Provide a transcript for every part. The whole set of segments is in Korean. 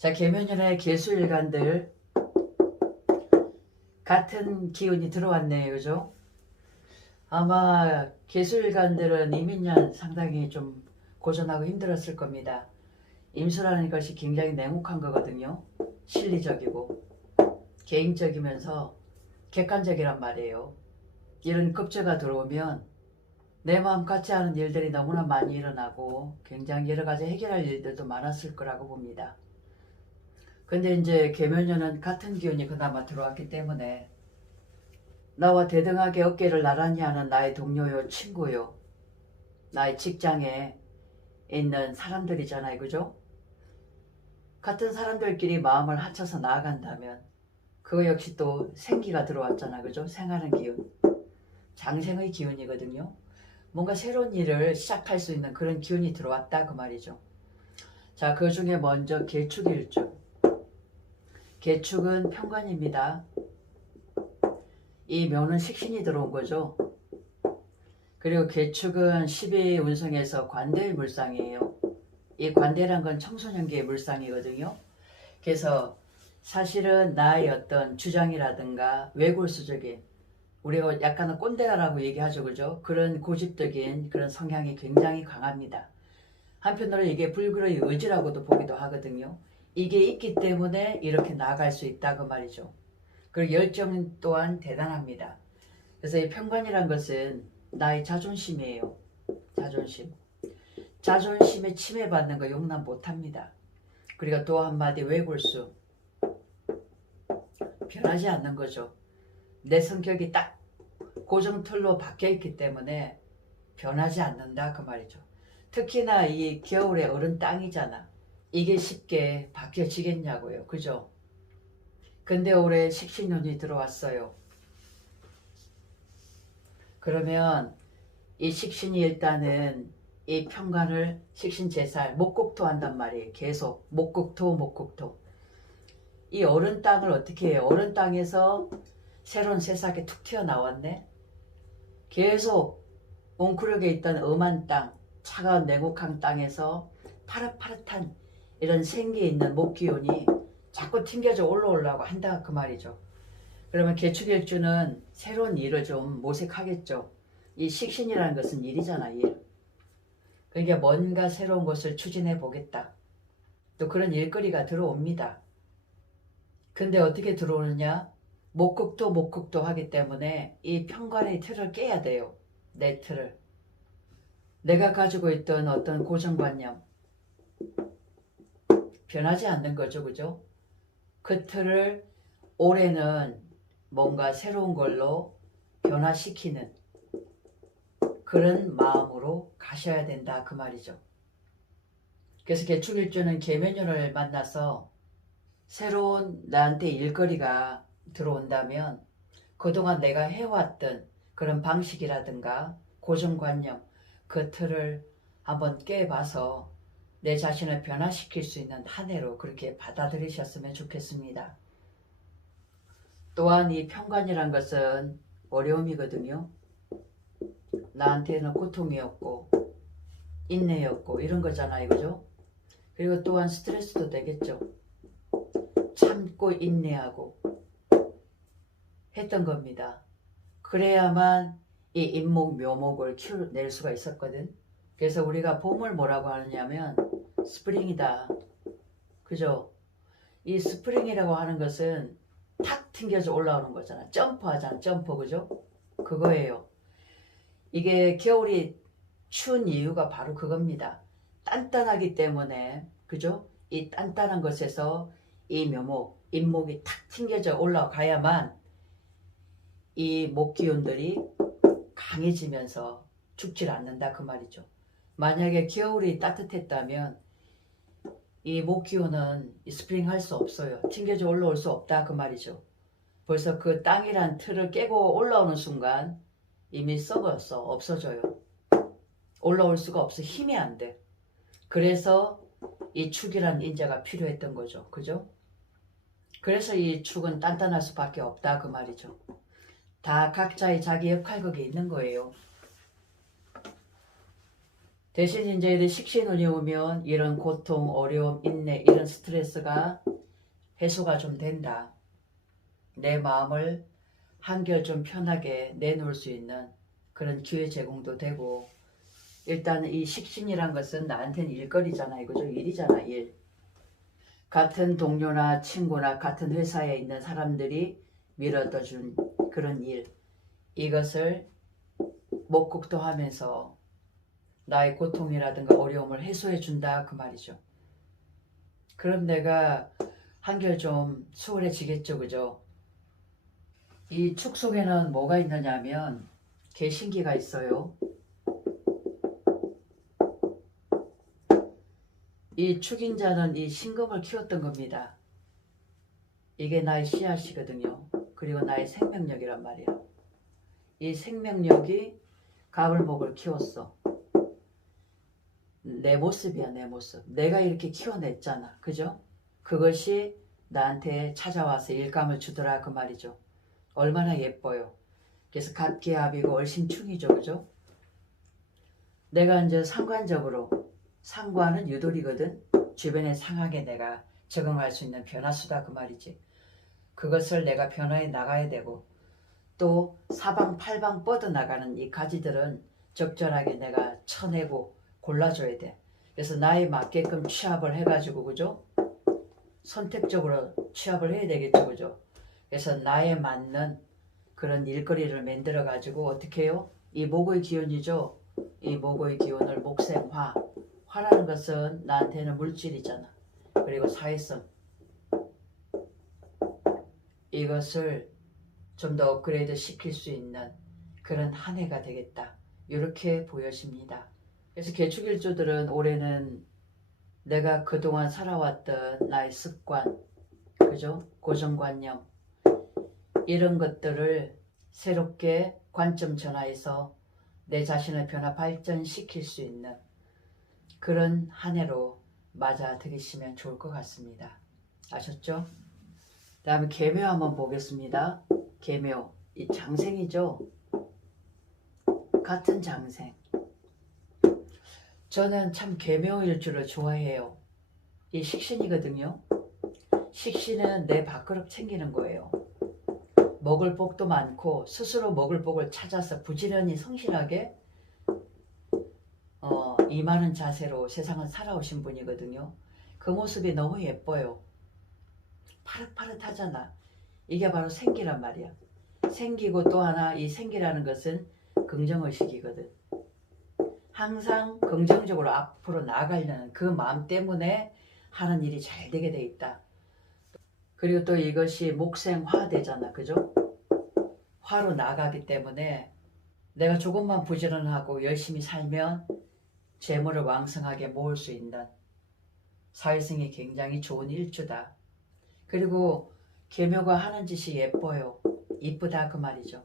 자, 계면연의 개수일간들 같은 기운이 들어왔네요. 그죠? 아마 개수일간들은 이민년 상당히 좀 고전하고 힘들었을 겁니다. 임수라는 것이 굉장히 냉혹한 거거든요. 실리적이고 개인적이면서 객관적이란 말이에요. 이런 급제가 들어오면 내 마음 같지 않은 일들이 너무나 많이 일어나고 굉장히 여러 가지 해결할 일들도 많았을 거라고 봅니다. 근데 이제 계면연은 같은 기운이 그나마 들어왔기 때문에 나와 대등하게 어깨를 나란히 하는 나의 동료요, 친구요, 나의 직장에 있는 사람들이잖아요. 그죠? 같은 사람들끼리 마음을 합쳐서 나아간다면 그거 역시 또 생기가 들어왔잖아. 그죠? 생하는 기운. 장생의 기운이거든요. 뭔가 새로운 일을 시작할 수 있는 그런 기운이 들어왔다 그 말이죠. 자, 그 중에 먼저 개축일주. 개축은 편관입니다. 이 묘는 식신이 들어온 거죠. 그리고 개축은 12운성에서 관대의 물상이에요. 이 관대란 건 청소년기의 물상이거든요. 그래서 사실은 나의 어떤 주장이라든가 외골수적인, 우리가 약간은 꼰대라고 얘기하죠. 그죠? 그런 고집적인 그런 성향이 굉장히 강합니다. 한편으로 이게 불굴의 의지라고도 보기도 하거든요. 이게 있기 때문에 이렇게 나아갈 수 있다 그 말이죠. 그리고 열정 또한 대단합니다. 그래서 이 편관이란 것은 나의 자존심이에요. 자존심. 자존심에 침해받는 거 용납 못합니다. 그리고 또 한마디 외골수. 변하지 않는 거죠. 내 성격이 딱 고정틀로 박혀있기 때문에 변하지 않는다 그 말이죠. 특히나 이 겨울에 얼은 땅이잖아. 이게 쉽게 바뀌어지겠냐고요. 그죠? 근데 올해 식신운이 들어왔어요. 그러면 이 식신이 일단은 이 편관을 식신제살 목국토 한단 말이에요. 계속 목국토. 이 얼은 땅을 어떻게 해요? 얼은 땅에서 새로운 새싹이 툭 튀어나왔네. 계속 웅크르게 있던 엄한 땅, 차가운 냉혹한 땅에서 파릇파릇한 이런 생기 있는 목기운이 자꾸 튕겨져 올라오려고 한다 그 말이죠. 그러면 개축일주는 새로운 일을 좀 모색하겠죠. 이 식신이라는 것은 일이잖아, 일. 그러니까 뭔가 새로운 것을 추진해 보겠다. 또 그런 일거리가 들어옵니다. 근데 어떻게 들어오느냐? 목극도 하기 때문에 이 편관의 틀을 깨야 돼요. 내 틀을. 내가 가지고 있던 어떤 고정관념 변하지 않는 거죠. 그죠? 그 틀을 올해는 뭔가 새로운 걸로 변화시키는 그런 마음으로 가셔야 된다 그 말이죠. 그래서 개축일주는 계면연을 만나서 새로운 나한테 일거리가 들어온다면 그동안 내가 해왔던 그런 방식이라든가 고정관념 그 틀을 한번 깨봐서 내 자신을 변화시킬 수 있는 한 해로 그렇게 받아들이셨으면 좋겠습니다. 또한 이 편관이란 것은 어려움이거든요. 나한테는 고통이었고 인내였고 이런 거잖아요. 그죠? 그리고 또한 스트레스도 되겠죠. 참고 인내하고 했던 겁니다. 그래야만 이 인목 묘목을 키워낼 수가 있었거든. 그래서 우리가 봄을 뭐라고 하느냐면 스프링이다. 그죠? 이 스프링이라고 하는 것은 탁 튕겨져 올라오는 거잖아. 점프하잖아. 점프. 그죠? 그거예요. 이게 겨울이 추운 이유가 바로 그겁니다. 단단하기 때문에. 그죠? 이 단단한 것에서 이 묘목, 인목이 탁 튕겨져 올라가야만 이 목기운들이 강해지면서 죽질 않는다 그 말이죠. 만약에 겨울이 따뜻했다면 이 목기운은 스프링 할 수 없어요. 튕겨져 올라올 수 없다 그 말이죠. 벌써 그 땅이란 틀을 깨고 올라오는 순간 이미 썩었어. 없어져요. 올라올 수가 없어. 힘이 안 돼. 그래서 이 축이란 인자가 필요했던 거죠. 그죠? 그래서 이 축은 단단할 수밖에 없다 그 말이죠. 다 각자의 자기 역할극이 있는 거예요. 대신 이제 이런 식신운이 오면 이런 고통, 어려움, 인내, 이런 스트레스가 해소가 좀 된다. 내 마음을 한결 좀 편하게 내놓을 수 있는 그런 기회 제공도 되고, 일단 이 식신이란 것은 나한테는 일거리잖아. 이거죠. 일이잖아. 일. 같은 동료나 친구나 같은 회사에 있는 사람들이 밀어떠 준 그런 일, 이것을 목극도 하면서 나의 고통이라든가 어려움을 해소해 준다 그 말이죠. 그럼 내가 한결 좀 수월해지겠죠. 그죠? 이 축 속에는 뭐가 있느냐면 개신기가 있어요. 이 축인자는 이 신금을 키웠던 겁니다. 이게 나의 씨앗이거든요. 그리고 나의 생명력이란 말이야. 이 생명력이 가을목을 키웠어. 내 모습이야, 내 모습. 내가 이렇게 키워냈잖아. 그죠? 그것이 나한테 찾아와서 일감을 주더라 그 말이죠. 얼마나 예뻐요. 그래서 갑기합이고 얼심충이죠. 그죠? 내가 이제 상관적으로, 상관은 유돌이거든. 주변의 상황에 내가 적응할 수 있는 변화수다 그 말이지. 그것을 내가 변화해 나가야 되고, 또 사방팔방 뻗어나가는 이 가지들은 적절하게 내가 쳐내고 골라줘야 돼. 그래서 나에 맞게끔 취합을 해가지고, 그죠? 선택적으로 취합을 해야 되겠죠. 그죠? 그래서 나에 맞는 그런 일거리를 만들어 가지고 어떻게 해요? 이 목의 기운이죠. 이 목의 기운을 목생화. 화라는 것은 나한테는 물질이잖아. 그리고 사회성. 이것을 좀 더 업그레이드 시킬 수 있는 그런 한 해가 되겠다. 이렇게 보여집니다. 그래서 개축일주들은 올해는 내가 그동안 살아왔던 나의 습관, 그죠? 고정관념, 이런 것들을 새롭게 관점 전환해서 내 자신을 변화 발전시킬 수 있는 그런 한 해로 맞아들이시면 좋을 것 같습니다. 아셨죠? 다음에 계묘 한번 보겠습니다. 계묘, 이 장생이죠. 같은 장생. 저는 참 계묘일주를 좋아해요. 이 식신이거든요. 식신은 내 밥그릇 챙기는 거예요. 먹을 복도 많고 스스로 먹을 복을 찾아서 부지런히 성실하게 임하는 자세로 세상을 살아오신 분이거든요. 그 모습이 너무 예뻐요. 파릇파릇하잖아. 이게 바로 생기란 말이야. 생기고 또 하나, 이 생기라는 것은 긍정의식이거든. 항상 긍정적으로 앞으로 나아가려는 그 마음 때문에 하는 일이 잘 되게 돼 있다. 그리고 또 이것이 목생화되잖아. 그죠? 화로 나가기 때문에 내가 조금만 부지런하고 열심히 살면 재물을 왕성하게 모을 수 있는 사회성이 굉장히 좋은 일주다. 그리고 계묘가 하는 짓이 예뻐요. 이쁘다 그 말이죠.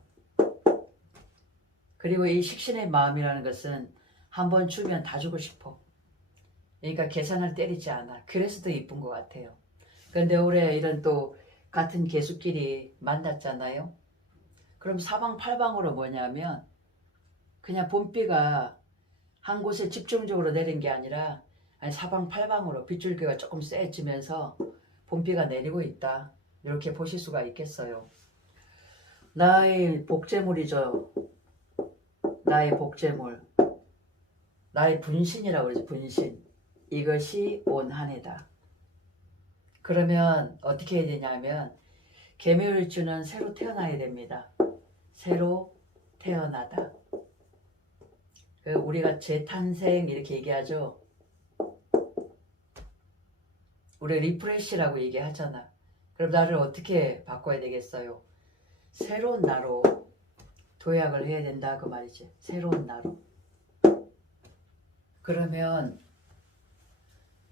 그리고 이 식신의 마음이라는 것은 한번 주면 다 주고 싶어. 그러니까 계산을 때리지 않아. 그래서 더 이쁜 것 같아요. 그런데 올해 이런 또 같은 개수끼리 만났잖아요. 그럼 사방팔방으로 뭐냐면 그냥 봄비가 한 곳에 집중적으로 내린 게 아니라 사방팔방으로 빗줄기가 조금 세지면서 봄비가 내리고 있다. 이렇게 보실 수가 있겠어요. 나의 복제물이죠. 나의 복제물. 나의 분신이라고 그러지. 분신. 이것이 온 한 해다. 그러면 어떻게 해야 되냐면 계묘일주는 새로 태어나야 됩니다. 새로 태어나다. 우리가 재탄생 이렇게 얘기하죠. 우리 리프레시라고 얘기하잖아. 그럼 나를 어떻게 바꿔야 되겠어요? 새로운 나로 도약을 해야 된다 그 말이지. 새로운 나로. 그러면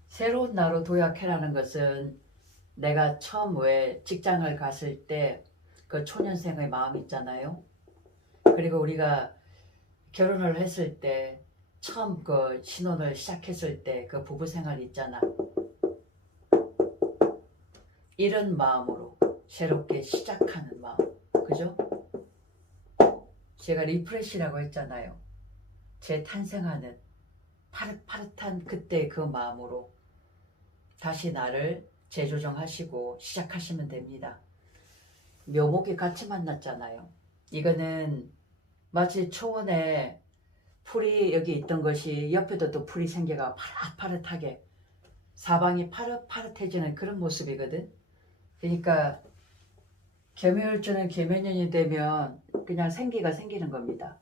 새로운 나로 도약해라는 것은 내가 처음 왜 직장을 갔을 때 그 초년생의 마음 있잖아요. 그리고 우리가 결혼을 했을 때 처음 그 신혼을 시작했을 때 그 부부 생활 있잖아. 이런 마음으로 새롭게 시작하는 마음. 그죠? 제가 리프레시라고 했잖아요. 재탄생하는, 파릇파릇한 그때 그 마음으로 다시 나를 재조정하시고 시작하시면 됩니다. 묘목이 같이 만났잖아요. 이거는 마치 초원에 풀이 여기 있던 것이 옆에도 또 풀이 생겨가 파릇파릇하게 사방이 파릇파릇해지는 그런 모습이거든. 그러니까 계묘일주는 계묘년이 되면 그냥 생기가 생기는 겁니다.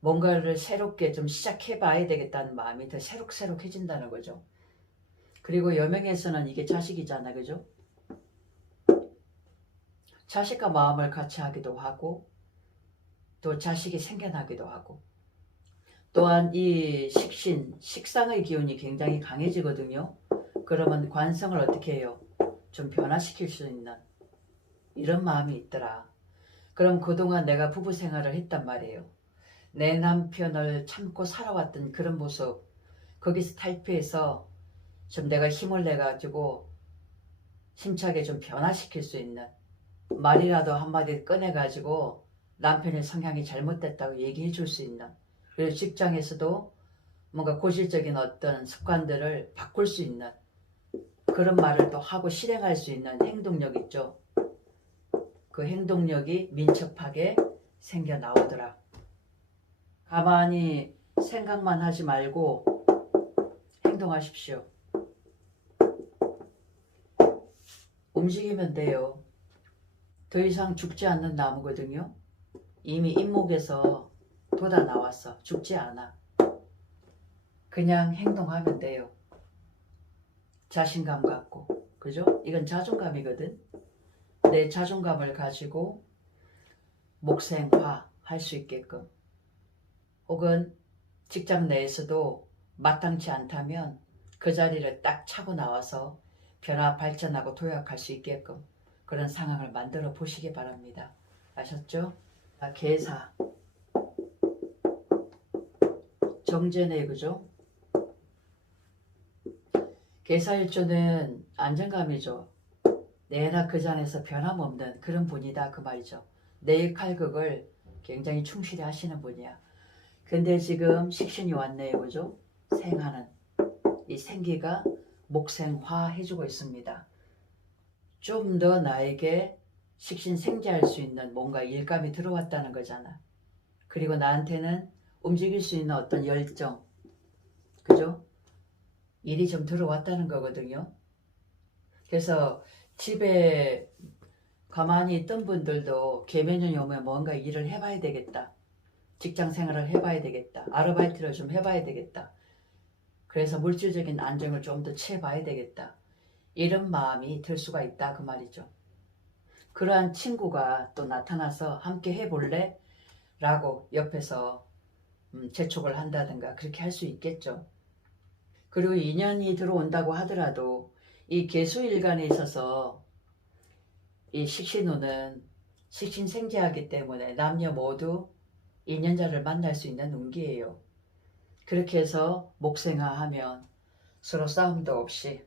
뭔가를 새롭게 좀 시작해 봐야 되겠다는 마음이 더 새록새록해진다는 거죠. 그리고 여명에서는 이게 자식이잖아, 그죠? 자식과 마음을 같이 하기도 하고 또 자식이 생겨나기도 하고 또한 이 식신, 식상의 기운이 굉장히 강해지거든요. 그러면 관성을 어떻게 해요? 좀 변화시킬 수 있는 이런 마음이 있더라. 그럼 그동안 내가 부부 생활을 했단 말이에요. 내 남편을 참고 살아왔던 그런 모습, 거기서 탈피해서 좀 내가 힘을 내가지고 힘차게 좀 변화시킬 수 있는 말이라도 한마디 꺼내가지고 남편의 성향이 잘못됐다고 얘기해 줄 수 있는, 그리고 직장에서도 뭔가 고질적인 어떤 습관들을 바꿀 수 있는 그런 말을 또 하고 실행할 수 있는 행동력 있죠. 그 행동력이 민첩하게 생겨 나오더라. 가만히 생각만 하지 말고 행동하십시오. 움직이면 돼요. 더 이상 죽지 않는 나무거든요. 이미 잎목에서 돋아 나왔어. 죽지 않아. 그냥 행동하면 돼요. 자신감 갖고. 그죠? 이건 자존감이거든. 내 자존감을 가지고 목생화 할 수 있게끔, 혹은 직장 내에서도 마땅치 않다면 그 자리를 딱 차고 나와서 변화 발전하고 도약할 수 있게끔 그런 상황을 만들어 보시기 바랍니다. 아셨죠? 계사 정제네, 그죠? 계사일주는 안정감이죠. 내나 그 잔에서 변함없는 그런 분이다 그 말이죠. 내 칼극을 굉장히 충실히 하시는 분이야. 근데 지금 식신이 왔네요, 그죠? 생하는 이 생기가 목생화 해주고 있습니다. 좀 더 나에게 식신 생재할 수 있는 뭔가 일감이 들어왔다는 거잖아. 그리고 나한테는 움직일 수 있는 어떤 열정, 그죠? 일이 좀 들어왔다는 거거든요. 그래서 집에 가만히 있던 분들도 계매년이 오면 뭔가 일을 해봐야 되겠다. 직장 생활을 해봐야 되겠다. 아르바이트를 좀 해봐야 되겠다. 그래서 물질적인 안정을 좀 더 취해봐야 되겠다. 이런 마음이 들 수가 있다 그 말이죠. 그러한 친구가 또 나타나서 함께 해볼래? 라고 옆에서 재촉을 한다든가 그렇게 할 수 있겠죠. 그리고 인연이 들어온다고 하더라도 이 계수일간에 있어서 이 식신호는 식신생재하기 때문에 남녀 모두 인연자를 만날 수 있는 운기예요. 그렇게 해서 목생화하면 서로 싸움도 없이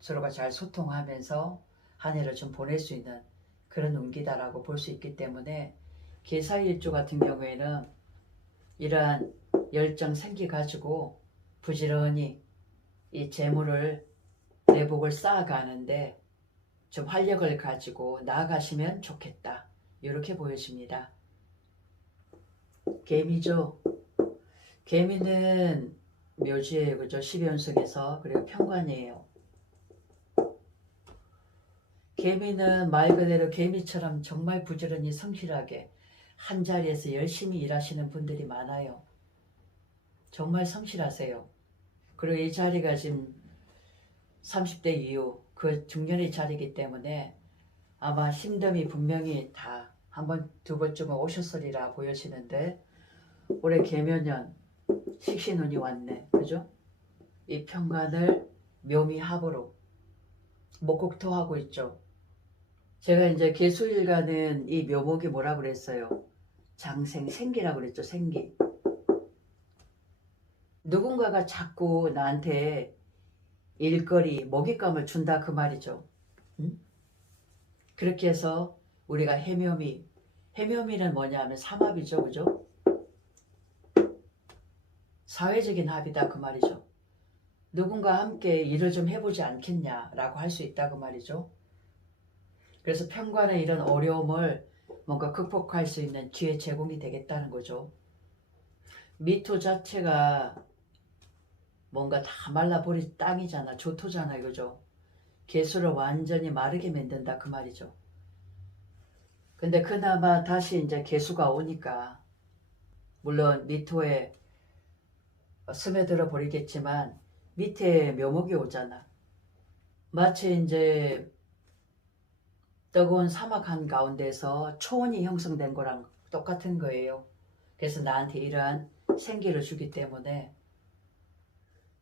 서로가 잘 소통하면서 한 해를 좀 보낼 수 있는 그런 운기다라고 볼 수 있기 때문에 계사일주 같은 경우에는 이러한 열정 생기 가지고 부지런히 이 재물을 내복을 쌓아가는데 좀 활력을 가지고 나아가시면 좋겠다. 이렇게 보여집니다. 개미죠. 개미는 묘지예요, 그죠? 12연속에서. 그리고 편관이에요. 개미는 말 그대로 개미처럼 정말 부지런히 성실하게 한 자리에서 열심히 일하시는 분들이 많아요. 정말 성실하세요. 그리고 이 자리가 지금 30대 이후 그 중년의 자리이기 때문에 아마 힘듦이 분명히 다 한 번, 두 번쯤은 오셨으리라 보여지는데 올해 계묘년 식신운이 왔네. 그죠? 이 편관을 묘미합으로 목국토하고 있죠. 제가 이제 계수일간은 이 묘목이 뭐라 그랬어요? 장생, 생기라고 그랬죠. 생기. 누군가가 자꾸 나한테 일거리, 먹잇감을 준다 그 말이죠. 응? 그렇게 해서 우리가 해묘미, 해묘미는 뭐냐 하면 삼합이죠. 그죠? 사회적인 합의다 그 말이죠. 누군가 함께 일을 좀 해보지 않겠냐라고 할 수 있다 그 말이죠. 그래서 편관의 이런 어려움을 뭔가 극복할 수 있는 기회 제공이 되겠다는 거죠. 미토 자체가 뭔가 다 말라버린 땅이잖아. 조토잖아 이거죠. 개수를 완전히 마르게 만든다 그 말이죠. 근데 그나마 다시 이제 개수가 오니까 물론 미토에 스며들어 버리겠지만 밑에 묘목이 오잖아. 마치 이제 뜨거운 사막 한가운데서 초원이 형성된 거랑 똑같은 거예요. 그래서 나한테 이러한 생기를 주기 때문에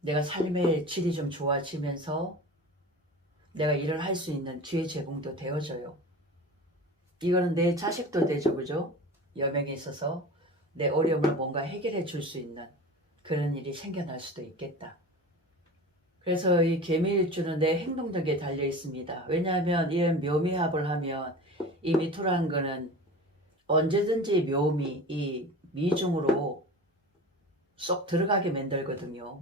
내가 삶의 질이 좀 좋아지면서 내가 일을 할 수 있는 기회 제공도 되어져요. 이거는 내 자식도 되죠, 그죠? 여명에 있어서 내 어려움을 뭔가 해결해 줄 수 있는 그런 일이 생겨날 수도 있겠다. 그래서 이 개미일주는 내 행동력에 달려 있습니다. 왜냐하면 이 묘미합을 하면 이 미토라는 거는 언제든지 묘미, 이 미중으로 쏙 들어가게 만들거든요.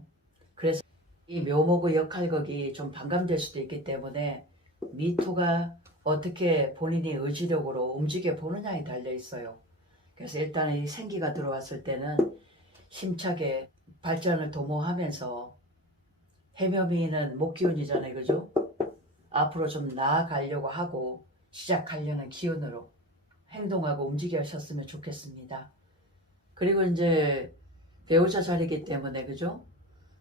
그래서 이 묘목의 역할극이 좀 반감될 수도 있기 때문에 미토가 어떻게 본인이 의지력으로 움직여 보느냐에 달려 있어요. 그래서 일단 이 생기가 들어왔을 때는 힘차게 발전을 도모하면서 해묘미는 목기운이잖아요. 그죠? 앞으로 좀 나아가려고 하고 시작하려는 기운으로 행동하고 움직이셨으면 좋겠습니다. 그리고 이제 배우자 자리이기 때문에 그죠?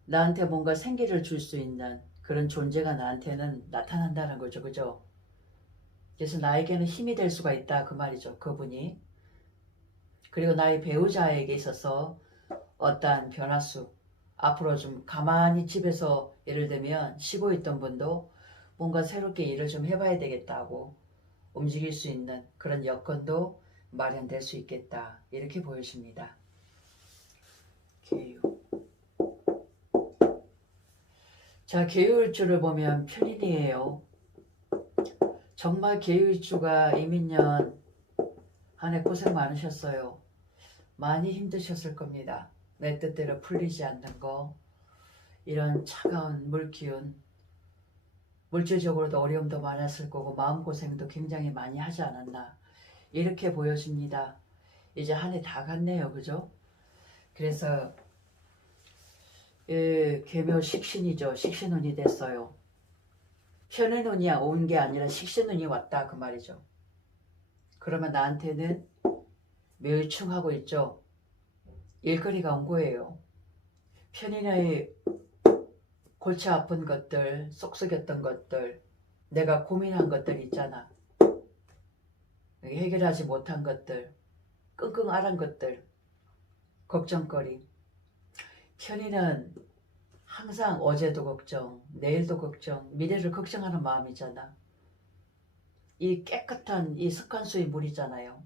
나한테 뭔가 생기를 줄 수 있는 그런 존재가 나한테는 나타난다는 거죠. 그죠? 그래서 나에게는 힘이 될 수가 있다 그 말이죠. 그분이. 그리고 나의 배우자에게 있어서 어떠한 변화수 앞으로 좀 가만히 집에서 예를 들면 쉬고 있던 분도 뭔가 새롭게 일을 좀 해봐야 되겠다고 움직일 수 있는 그런 여건도 마련될 수 있겠다 이렇게 보여집니다. 개유. 자, 개유일주를 보면 편인이에요. 정말 개유일주가 이민년 한 해 고생 많으셨어요. 많이 힘드셨을 겁니다. 내 뜻대로 풀리지 않는 거, 이런 차가운 물기운, 물질적으로도 어려움도 많았을 거고 마음고생도 굉장히 많이 하지 않았나 이렇게 보여집니다. 이제 한 해 다 갔네요. 그죠? 그래서 개묘 식신이죠. 식신운이 됐어요. 편의 운이 온 게 아니라 식신운이 왔다 그 말이죠. 그러면 나한테는 멸충하고 있죠. 일거리가 온 거예요. 편인의 골치 아픈 것들, 속 썩였던 것들, 내가 고민한 것들 있잖아. 해결하지 못한 것들, 끙끙 앓은 것들, 걱정거리. 편인은 항상 어제도 걱정, 내일도 걱정, 미래를 걱정하는 마음이잖아. 이 깨끗한 이 습관수의 물이잖아요.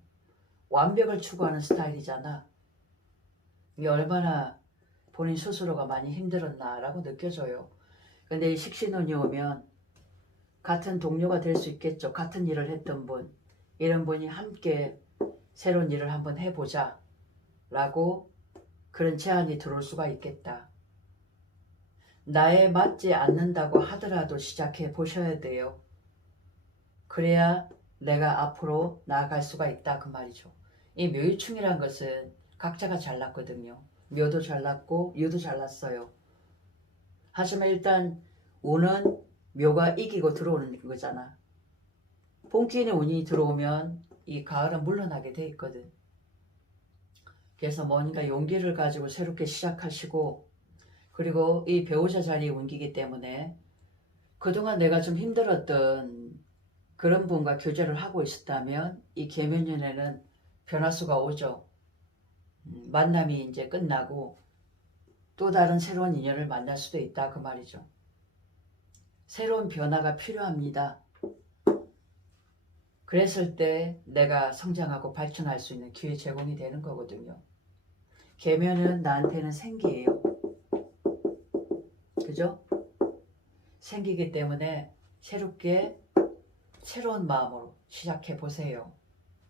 완벽을 추구하는 스타일이잖아. 이게 얼마나 본인 스스로가 많이 힘들었나라고 느껴져요. 근데 이 식신운이 오면 같은 동료가 될 수 있겠죠. 같은 일을 했던 분, 이런 분이 함께 새로운 일을 한번 해보자 라고 그런 제안이 들어올 수가 있겠다. 나에 맞지 않는다고 하더라도 시작해 보셔야 돼요. 그래야 내가 앞으로 나아갈 수가 있다 그 말이죠. 이 묘유충이란 것은 각자가 잘났거든요. 묘도 잘났고 유도 잘났어요. 하지만 일단 운은 묘가 이기고 들어오는 거잖아. 본기인의 운이 들어오면 이 가을은 물러나게 돼 있거든. 그래서 뭔가 용기를 가지고 새롭게 시작하시고, 그리고 이 배우자 자리에 운기기 때문에 그동안 내가 좀 힘들었던 그런 분과 교제를 하고 있었다면 이 계면연에는 변화수가 오죠. 만남이 이제 끝나고 또 다른 새로운 인연을 만날 수도 있다 그 말이죠. 새로운 변화가 필요합니다. 그랬을 때 내가 성장하고 발전할 수 있는 기회 제공이 되는 거거든요. 계면은 나한테는 생기예요. 그죠? 생기기 때문에 새롭게 새로운 마음으로 시작해 보세요.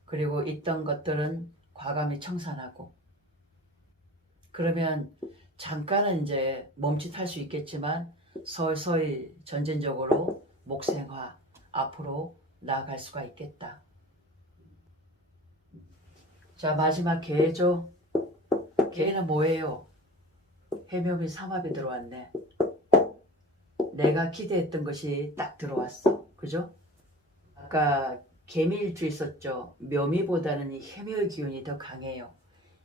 그리고 있던 것들은 과감히 청산하고, 그러면 잠깐은 이제 멈칫할 수 있겠지만 서서히 점진적으로 목생화 앞으로 나아갈 수가 있겠다. 자, 마지막 개죠. 개는 뭐예요? 해묘비 삼합이 들어왔네. 내가 기대했던 것이 딱 들어왔어. 그죠? 아까 개미일주 있었죠. 묘미보다는 이 해묘의 기운이 더 강해요.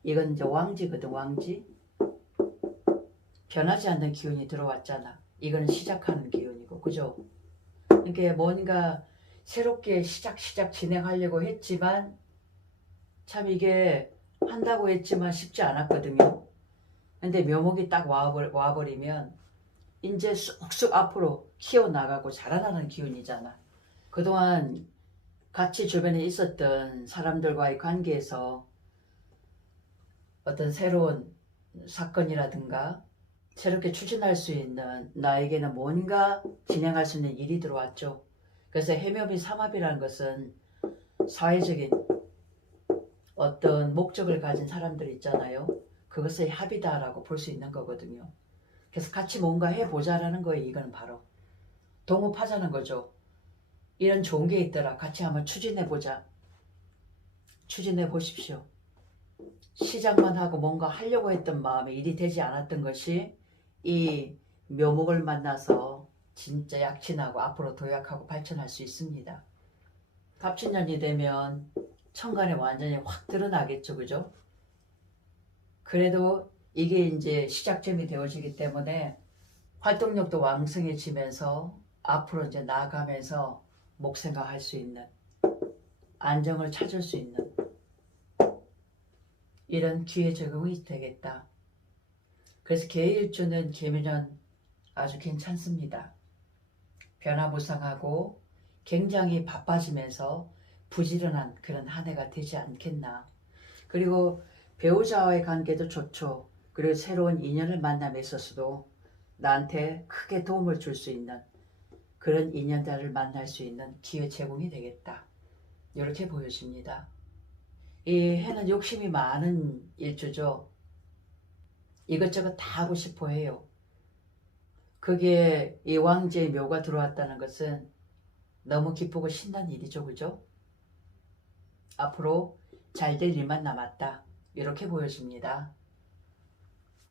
이건 이제 왕지거든, 왕지. 변하지 않는 기운이 들어왔잖아. 이거는 시작하는 기운이고, 그죠? 그러니까 뭔가 새롭게 시작 진행하려고 했지만 참 이게 한다고 했지만 쉽지 않았거든요. 근데 묘목이 딱 와버리면 이제 쑥쑥 앞으로 키워나가고 자라나는 기운이잖아. 그동안 같이 주변에 있었던 사람들과의 관계에서 어떤 새로운 사건이라든가 새롭게 추진할 수 있는 나에게는 뭔가 진행할 수 있는 일이 들어왔죠. 그래서 해묘비 삼합이라는 것은 사회적인 어떤 목적을 가진 사람들 있잖아요. 그것의 합이다라고 볼 수 있는 거거든요. 그래서 같이 뭔가 해보자라는 거예요. 이건 바로 동업하자는 거죠. 이런 좋은 게 있더라. 같이 한번 추진해보자. 추진해 보십시오. 시작만 하고 뭔가 하려고 했던 마음에 일이 되지 않았던 것이 이 묘목을 만나서 진짜 약진하고 앞으로 도약하고 발전할 수 있습니다. 갑진년이 되면 천간에 완전히 확 드러나겠죠. 그죠? 그래도 이게 이제 시작점이 되어지기 때문에 활동력도 왕성해지면서 앞으로 이제 나아가면서 목생각할 수 있는 안정을 찾을 수 있는 이런 기회 적응이 되겠다. 그래서 개일주는 개묘년 아주 괜찮습니다. 변화무쌍하고 굉장히 바빠지면서 부지런한 그런 한 해가 되지 않겠나. 그리고 배우자와의 관계도 좋죠. 그리고 새로운 인연을 만남에 있어서도 나한테 크게 도움을 줄 수 있는 그런 인연자를 만날 수 있는 기회 제공이 되겠다. 이렇게 보여집니다. 이 해는 욕심이 많은 일주죠. 이것저것 다 하고 싶어 해요. 그게 이 왕제의 묘가 들어왔다는 것은 너무 기쁘고 신난 일이죠. 그죠? 앞으로 잘 될 일만 남았다. 이렇게 보여집니다.